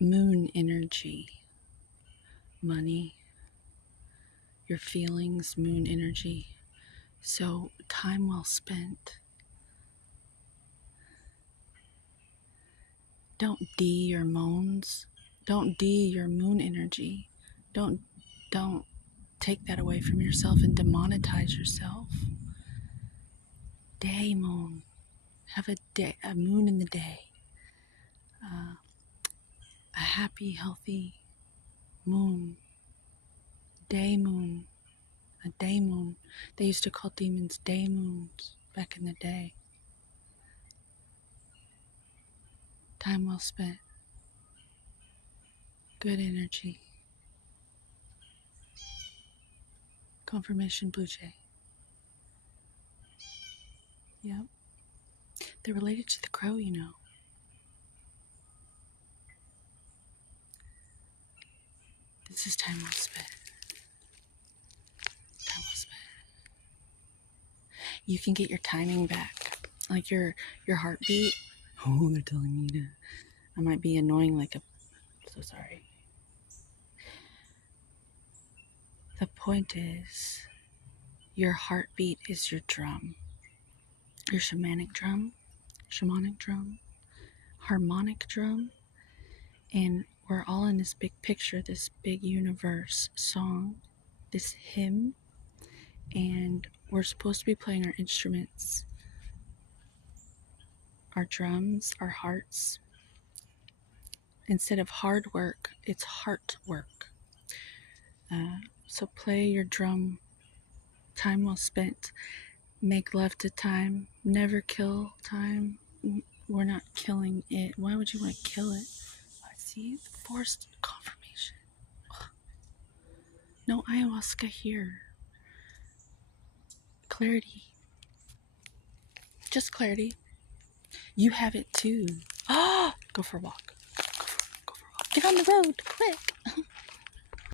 moon energy. Money, your feelings, moon energy. So, time well spent. Don't D your moans. Don't D your moon energy. Don't take that away from yourself and demonetize yourself. Day moon. Have a moon in the day. A happy, healthy moon. Day moon. A day moon. They used to call demons day moons back in the day. Time well spent. Good energy. Confirmation Blue Jay. Yep. They're related to the crow, you know. This is time well spent. Time well spent. You can get your timing back. Like your heartbeat. Oh, they're telling me to. I might be annoying like a. So sorry. The point is, your heartbeat is your drum. Your shamanic drum, harmonic drum, and we're all in this big picture, this big universe song, this hymn, and we're supposed to be playing our instruments, our drums, our hearts. Instead of hard work, it's heart work. So play your drum, time well spent. Make love to time, never kill time. We're not killing it. Why would you want to kill it? See, forced confirmation. Ugh. No ayahuasca here. Clarity. Just clarity. You have it too. Ah, go for a walk. Go for a walk. Get on the road, quick.